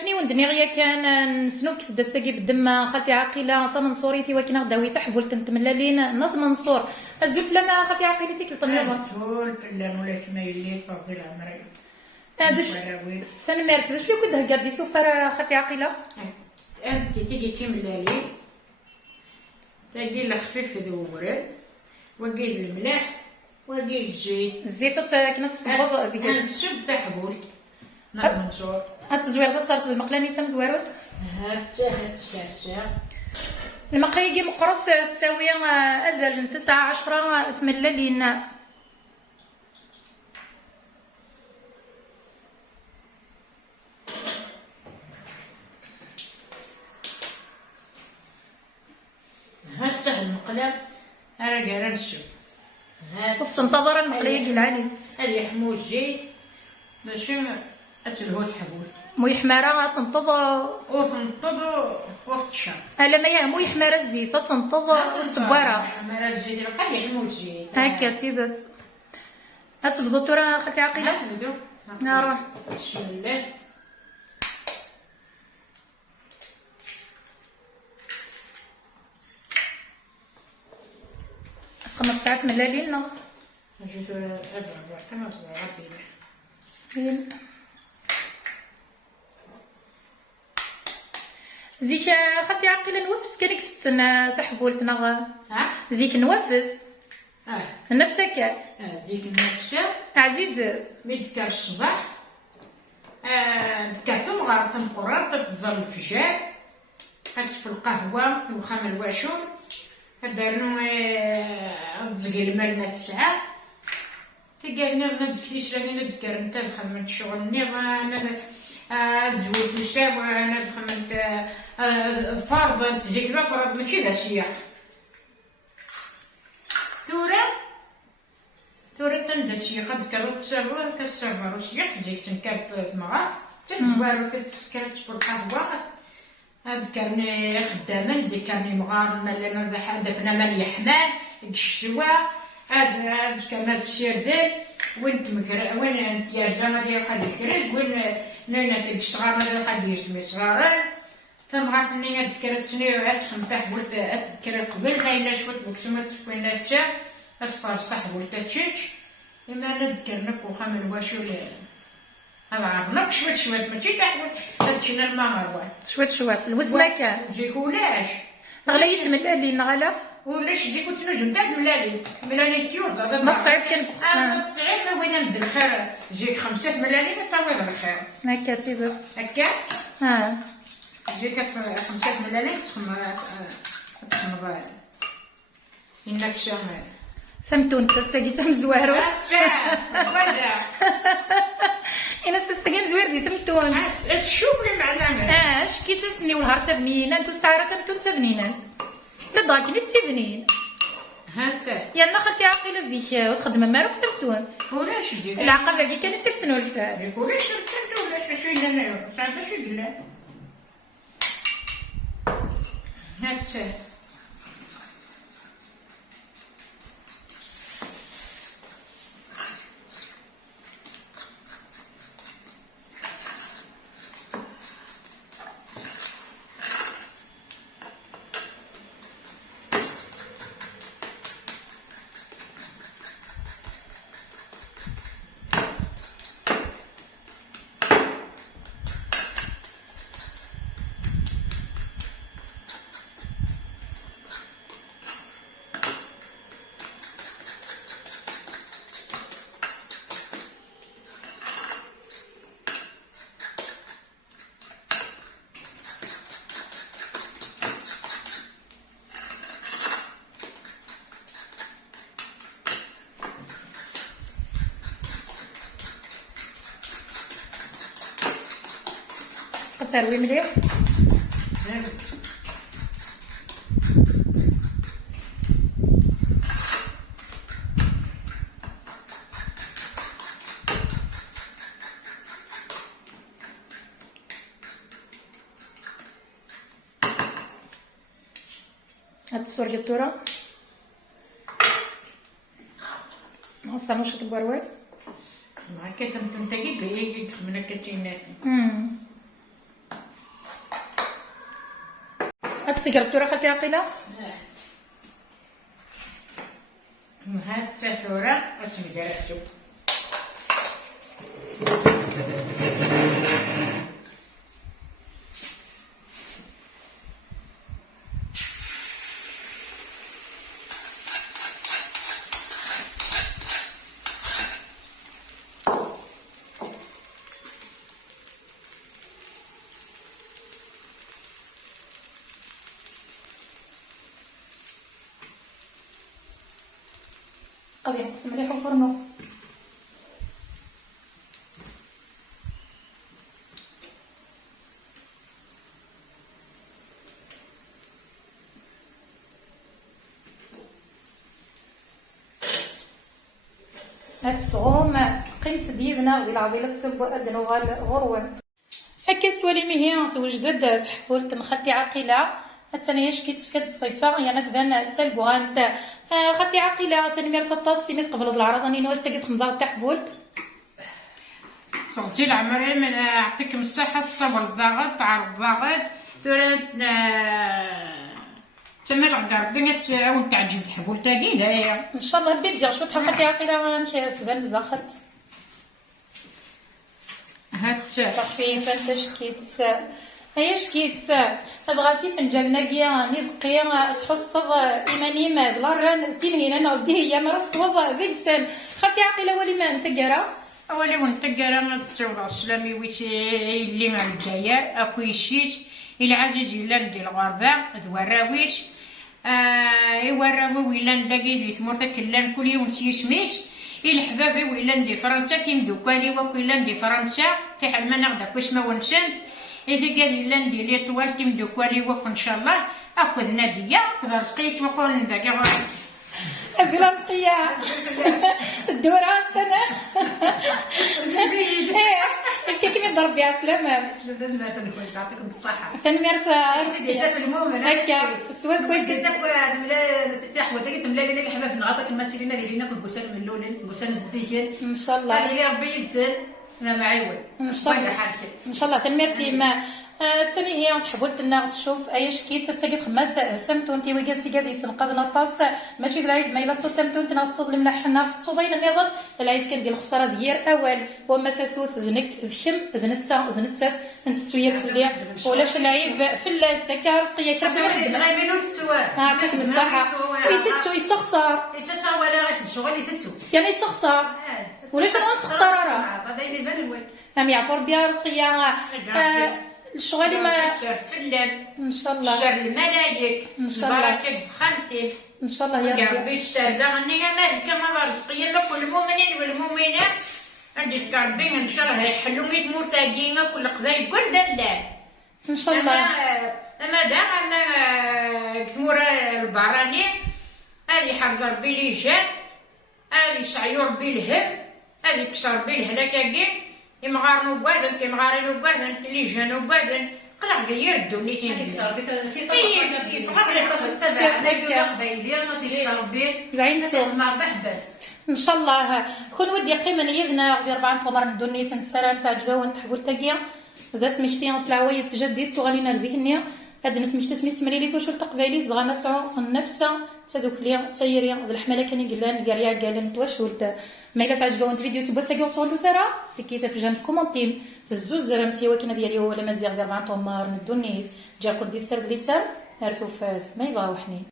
كني وندني غيا كان نسنوف كتدا ساقي بالدم خالتي عاقله ثمن صوريتي وكنا غداوي تحبول تنتملالين نظ منصور الزلف لما خالتي عاقلتي كي طنيضه تقول فلان ولا كما يلي صافي العمري هادش ثاني مارس شنو كنت هكا سوفر خالتي عاقله انت تيجي تملالي تاقي خفيف ذورل وقيل الملح وقيل الزيت كنا تصبغ في كاس نسب تحبول نظ منصور هاد الزويرة صارت المقلاني تم زويرود هات الشاشة المقلي مقرص تساوي أزل من 9 10 ثملالين هات المقلب أنا نشوف هات والسنتظر المقلي العالي هذه حمول جي باش أتلهو تحبول موي حمارة تنتظر وتنتظر وتشرب الا ما موي حمارة الزيت تنتظر والسبارة حمارة الزيت قال لي حمول الزيت هكا تيبات هتفضل ترى خالتي عاقلة نروح بسم الله اسخمت ساعات ملالين جيت أبغى كما تبغى زيك خالتي عاقلة نوفس كانك تستنى تحفولتنا ها زيك نوفس نفسك زيك نفسه عزيز ميدكار الصباح دكار تمغار تمقرار تفزر الفجار خدت في القهوة وخام الواشون دارنو تزقي الماء الساعة تلقاني ند فليش راني ندكر نتا خممت شغلني انا زوج نساء وانا خممت فرض تجيك لا فرض ماشي ذا الشيء تورا تندسي قد كرت سرور كسرور وسيح تجيك تنكرت المغاف تنزوارو تسكرت في القهوة ذكرني خدامة ذكرني مغار مثلا دفنا مال يحنان الشوا هذا ذكرنا السيردين وين تمكر وين انت يا جماعة ديال واحد الكريج وين نينا تلك الصغار ماذا قد يجمي صغارين تمغات نينا ذكرتني هاد خمتاح قلت ذكر قبل خاينا شوت بكسمت وين الساعة أصفر صاحب ولت تشيتش إما نذكرنك وخامل واشولي هذا عرفناك شويت ماشي تحول هادشينا المغرب شويت الوزمة كان جيك ولاش غليت من اللي نغلا ولاش جيك وتنجم تاع ملالي تيوز هذا ما تصعيب كان ما تصعيب ما وين نبدا الخير جيك 5 ملالي ما تاويل الخير هكا تيبات هكا جيك 5 ملالي تخمر إنك شامل فهمتون تستاقي تم زوارو وجا انا تستاقي زوار دي فهمتون شوف لي معلمة كي تسني والهار تبنين انتو الساعة فهمتون تبنين لا ضاكني تبنين هاتا يا خالتي عاقلة زيك وتخدم مالك فهمتون ولاش جيك العقبة كي كانت تسنولفها ولاش تبنت ولاش شو لنا ساعات شو قلنا هاتا تروي مليح هاد الصور جبتورا ما استنوش تبروي معك تم تنتقي بيجي من كتينات هتسقر التورة خالتي عقيلة. هاد التورة اش نديرو. قضي حكس مليح وفرنو. هاد الصغوم قيمة ديالنا غير العضيلة تسب أدنو غروان فكست ولي مهي توجدد تحولت نخلتي عقيلة هتناياش كيتفيد الصيفة يعني تبان تالبوغانت خلتي عقيلة تنمير فطاس سيميت قبل العرض راني نوسقت خمضة تحولت صغتي العمري من يعطيكم الصحة تصور الضغط تعرف الضغط ثورة تمر ربي تعاون تعجب تحبول تاقي داير ان شاء الله بدي دير شو تحفظي عقيلة مشي تبان الزخر هات صافي فانتاش كيتس هياش كيتس هاد غاسي فنجان ناقية نفقيا تحصد إيماني ما دلاران تينهينا نعدي هي مرصوض ذيك السن خالتي عقيلة ولي ما نتقرا أولي ونتقرا ما تصور السلامي ويسي اللي ما الجزائر أكو يشيش إلى عزيز إلا ندي الغربة ذوراويش يوراوي ويلا نداقي دي ثمورتا كلان كل يوم سيسميش إلى حبابي ويلا ندي فرنسا تيمدوكالي وكيلا ندي فرنسا في حال ما ناخدك واش ما ونسن إذا قال إلا ندي لي طوال تيمدوكالي وك إن شاء الله أكو نادية كذا رزقيت وقول نداقي غاي أزولا رزقية الدورات سنة كيف يضرب بها سلامة يعطيكم الصحة تنمير في المهم هكا سوا كذا تحوى تلقى تملالي لك الحباب نعطيك الماتيرينا اللي لينا كل بوسان من اللولين بوسان زديكين ان شاء الله هذه اللي ربي يبسل انا معيول ان شاء الله ان شاء الله تنمير فيما ثاني هي حبولت لنا تشوف ايش كي تسقط خماس ثمت وانت وقالتي قاعد يسنقذنا طاس ماشي العيب ما الا صوت تمتون تنصود الملحنا تصوبين النظام العيب كان ديال الخساره ديال اول وما ثاثوث ذنك ذكم ذنتسا ذنتسف انت تويا كليا ولاش العيب في اللاس كرفقيه كربي غايبينو السوار يعطيك الصحه ويتسوي يستخسر تا ولا غاس الشغل اللي تتسو يعني يستخسر ولاش انا نستخسر راه هذا اللي بان الواد ام يعفو ربي رزقيا الشغل ما فلان ان شاء الله شر الملايك ان شاء الله بركة خالتي ان شاء الله يا ربي ربي يسترد عني مالك ما رزقيا لكل المؤمنين والمؤمنات عندي في ربي ان شاء الله يحلوا ميت مرتاقين كل قضايا كل دلال ان شاء الله اما دام انا كثمورة البراني هذه حفظ ربي لي جان هذه سعي ربي الهم هذه كسر ربي الهلاكاكين يمغارنو بوادن كيمغارينو بوادن اللي جانو بوادن قلع غير الدنيا هذيك صار بك ان شاء الله كون ودي قيمه يذنا غير 4 تمر ندوني تنسرام تعجبه ونتحبول تاكيا ذا سميك فيها صلاويه تجديد تغالينا رزقني هاد نسميك تسمي تمريليت وشو التقبيليت دغا مسعو النفسه تذوك ليا تيريا ذا الحماله كان قلان القريه قالن توشولت ما الا تعجبوا الفيديو تبوسا كيو تقولوا ثرا تكيتا في جامد كومونتيم تزوز زرمتي وكنا ديالي ولا مزيغ غير 4 تمر ندوني جا قدي سرد لسان نرثو فات ما يبغاو حنين